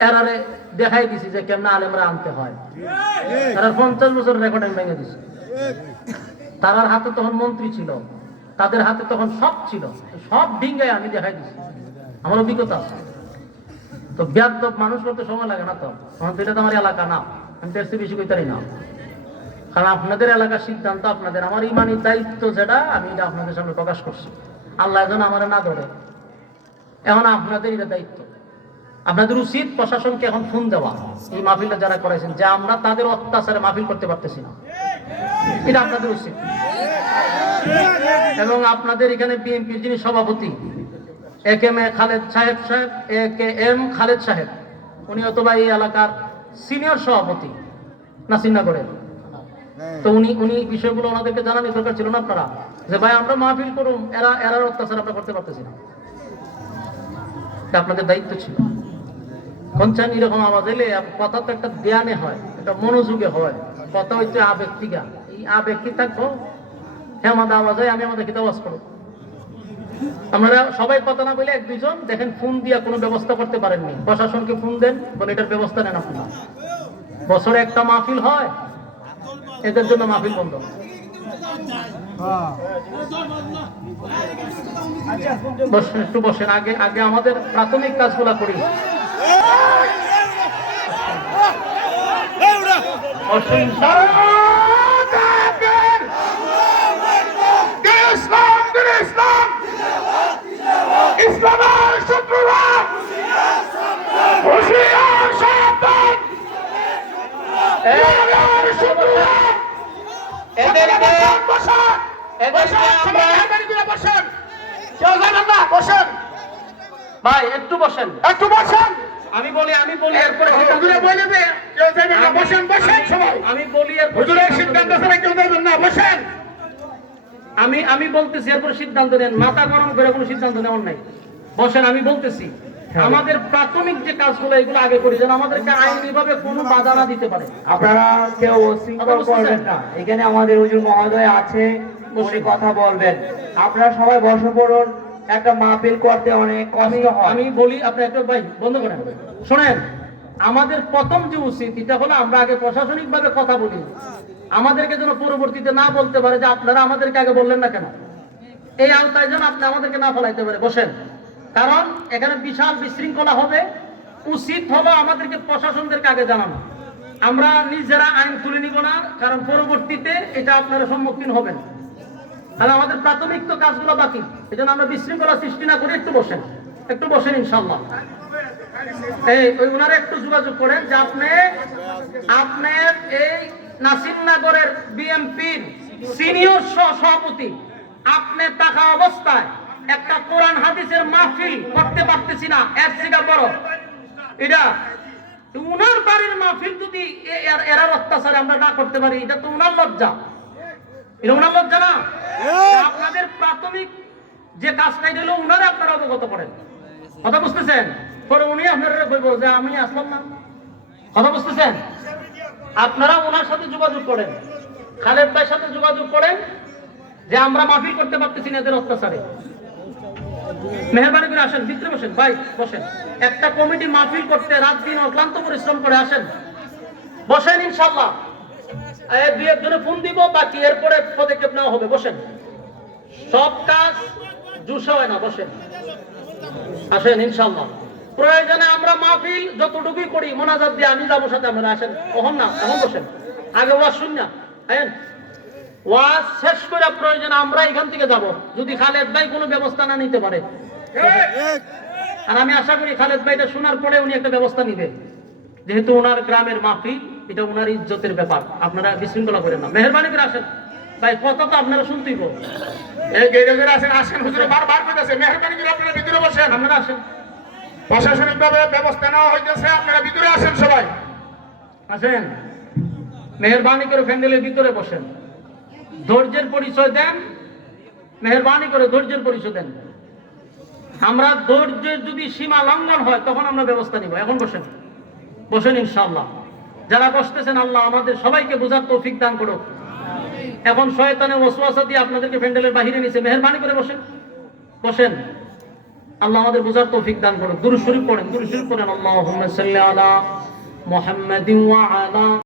এরারে দেখাই দিছি যে কেমন আলেমরা আনতে হয়। তারা 50 বছর রেকর্ড ভেঙে দিছে। তারার হাতে তখন মন্ত্রী ছিল, তাদের হাতে তখন সব ছিল, সব ডিঙ্গায় আমি দেখাই দিছি, আমার অভিজ্ঞতা আছে। তো বেয়াদব মানুষ করতে সময় লাগে না, তো তখন তো এটা তো আমার এলাকা না, আমি তো এর চেয়ে বেশি কইতারি না। কারণ আপনাদের এলাকার সিদ্ধান্ত আপনাদের, আমার ইমানি দায়িত্ব যেটা আমি এটা আপনাদের সামনে প্রকাশ করছি। আল্লাহ যেন আমার না ধরে, এখন আপনাদের এটা দায়িত্ব। আপনাদের উচিত প্রশাসনকে এখন ফোন দেওয়া, এই মাহফিলটা যারা করেছেন, যে আমরা তাদের অত্যাচারে মাহফিল করতে পারতেছি না, এটা আপনাদের উচিত। এবং আপনাদের এখানে বিএনপির যিনি সভাপতি একেএম খালেদ সাহেব, একেএম খালেদ সাহেব, উনি অথবা এই এলাকার সিনিয়র সভাপতি নাসিরনগরের, তো উনি বিষয়গুলো ওনাদেরকে জানানোর দরকার ছিল না আপনারা, যে ভাই আমরা মাহফিল করুন, এরার অত্যাচার আমরা করতে পারতেছি না। এটা আপনাদের দায়িত্ব ছিল। কনচান এরকম আওয়াজ এলে কথা তো একটা ধ্যানে হয়, এটা মনোযোগে হয়, কথা হইতে আবেগ থেকে, এই আবেগ কি থাকবো, হ্যাঁ আমাদের আওয়াজ হয়, আমি আমাদের কিতা আওয়াজ করবো। আপনারা সবাই কথা না বলে এক দুইজন দেখেন ফোন দিয়া কোনো ব্যবস্থা করতে পারেননি, প্রশাসনকে ফোন দেন, বলে এটার ব্যবস্থা নেন আপনারা। বছরে একটা মাহফিল হয়, এদের জন্য মাহফিল বন্ধ। বসেন, একটু বসেন, আগে আগে আমাদের প্রাথমিক কাজগুলা করি। ইসলামের শত্রুরা হুঁশিয়ার সাবধান, শত্রুরা এদেরকে বসান, বসেন, কেউ জানেন না, বসেন ভাই, একটু বসেন, একটু বসেন। আমি বলি এরপরে হুজুরে বলে দে কেউ যাবেন না, বসেন বসেন সবাই। আমি বলি হুজুরের সিদ্ধান্ত ছাড়া কেউ যাবেন না, বসেন। আমি বলতেছি, এরপরে সিদ্ধান্ত নেন, মাথা গরম করে কোনো সিদ্ধান্ত নেওয়ার নাই। বসেন, আমি বলতেছি আমাদের প্রাথমিক যে কাজগুলো এগুলো আগে করি, যেন আমাদেরকে আইনিভাবে কোনো বাধা না দিতে পারে। আপনারা কেউ উশৃঙ্খল করবেন না, এখানে আমাদের হুজুর মহোদয় আছে, বসে কথা বলবেন। আপনারা সবাই বসে পড়ুন, একটা মাহফিল করতে অনেক কষ্ট হয়। আমি বলি, আপনি একটা ভাই বন্ধ করেন, শোনেন, আমাদের প্রথম যে উচিত এটা হলো আমরা আগে প্রশাসনিক ভাবে কথা বলি, আমাদেরকে যেন পরবর্তীতে না বলতে পারে যে আপনারা আমাদেরকে আগে বললেন না কেন, এই আওতায় যেন আপনি আমাদেরকে না ফলাইতে পারে। বসেন, কারণ এখানে বিশাল বিশৃঙ্খলা হবে, উচিত হলো আমাদেরকে প্রশাসনদেরকে আগে জানানো। আমরা নিজেরা আইন তুলে নিব না, কারণ পরবর্তীতে এটা আপনারা সম্মুখীন হবেন। তাহলে আমাদের প্রাথমিক তো কাজগুলো বাকি, এই জন্য আমরা বিশৃঙ্খলা সৃষ্টি না করি। একটু বসেন ইনশাল্লাহ। ওই ওনারা একটু যোগাযোগ করেন যে আপনার এই নাসিরনগরের বিএনপির সিনিয়র সভাপতি, আপনি থাকা অবস্থায় একটা কোরআন হাদিসের মাহফিল করতে পারতেছি না, এর থেকে বড় এটা উনার বাড়ির মাহফিল যদি এরার অত্যাচারে আমরা না করতে পারি, এটা তো উনার লজ্জা, এটা উনার লজ্জা না। আপনাদের প্রাথমিক যে কাজটাই হলো উনারে আপনারা অবগত করেন, কথা বুঝতেছেন? পরে উনি আপনারা বলবো যে আমি আসলাম না, কথা বুঝতেছেন? আপনারা ওনার সাথে যোগাযোগ করেন, খালেদ ভাইয়ের সাথে যোগাযোগ করেন যে আমরা মাহফিল করতে পারতেছি না এদের অত্যাচারে। মেহরবানি করে আসেন, ভিতরে বসেন ভাই, বসেন। একটা কমিটি মাহফিল করতে রাত দিন অক্লান্ত পরিশ্রম করে আসেন, বসেন ইনশাল্লাহ। দুই একজনে ফোন দিব, বাকি এরপরে পদক্ষেপ নেওয়া হবে। বসেন, সব কাজ জুসা হয় না, বসেন, আসেন ইনশাল্লাহ। প্রয়োজনে আমরা মাহফিল যতটুকুই করি মোনাজাত দিয়ে আমি যাবো সাথে, আমরা আসেন, এখন না, এখন বসেন, আগে ওয়াজ শুন না, ওয়াজ শেষ করে প্রয়োজনে আমরা এখান থেকে যাব, যদি খালেদ ভাই কোনো ব্যবস্থা না নিতে পারে। আর আমি আশা করি খালেদ ভাই এটা শোনার পরে উনি একটা ব্যবস্থা নিবেন, যেহেতু ওনার গ্রামের মাহফিল, এটা ওনার ইজ্জতের ব্যাপার, আপনারা বিশৃঙ্খলা করেন না। মেহরবানি করে আসেন ভাই, কথা তো আপনারা শুনতেই বল। আসেন, হুজুরে বারবার কইতাছে মেহরবানি করে আপনারা ভিতরে বসেন, আপনারা আসেন, প্রশাসনিক ভাবে ব্যবস্থা নেওয়া হইতেছে, আপনারা ভিতরে আসেন সবাই, আসেন। মেহরবানি করে প্যান্ডেলের ভিতরে বসেন, ধৈর্যের পরিচয় দেন, মেহরবানি করে ধৈর্যের পরিচয় দেন। আমরা ধৈর্যের যদি সীমা লঙ্ঘন হয় তখন আমরা ব্যবস্থা নিব। এখন বসেন ইনশাআল্লাহ। যারা বসতেছেন আল্লাহ আমাদের সবাইকে বোঝার তৌফিক দান করুক। এখন শয়তানের ওয়াসওয়াসা দিয়ে আপনাদেরকে প্যান্ডেলের বাহিরে নিছে, মেহরবানি করে বসেন। আল্লাহ আমাদের বোঝার তৌফিক দান করুন। দুরূদ শরীফ পড়েন, দুরূদ শরীফ পড়েন। আল্লাহুম্মা সাল্লি আলা মুহাম্মাদিন ওয়া আলা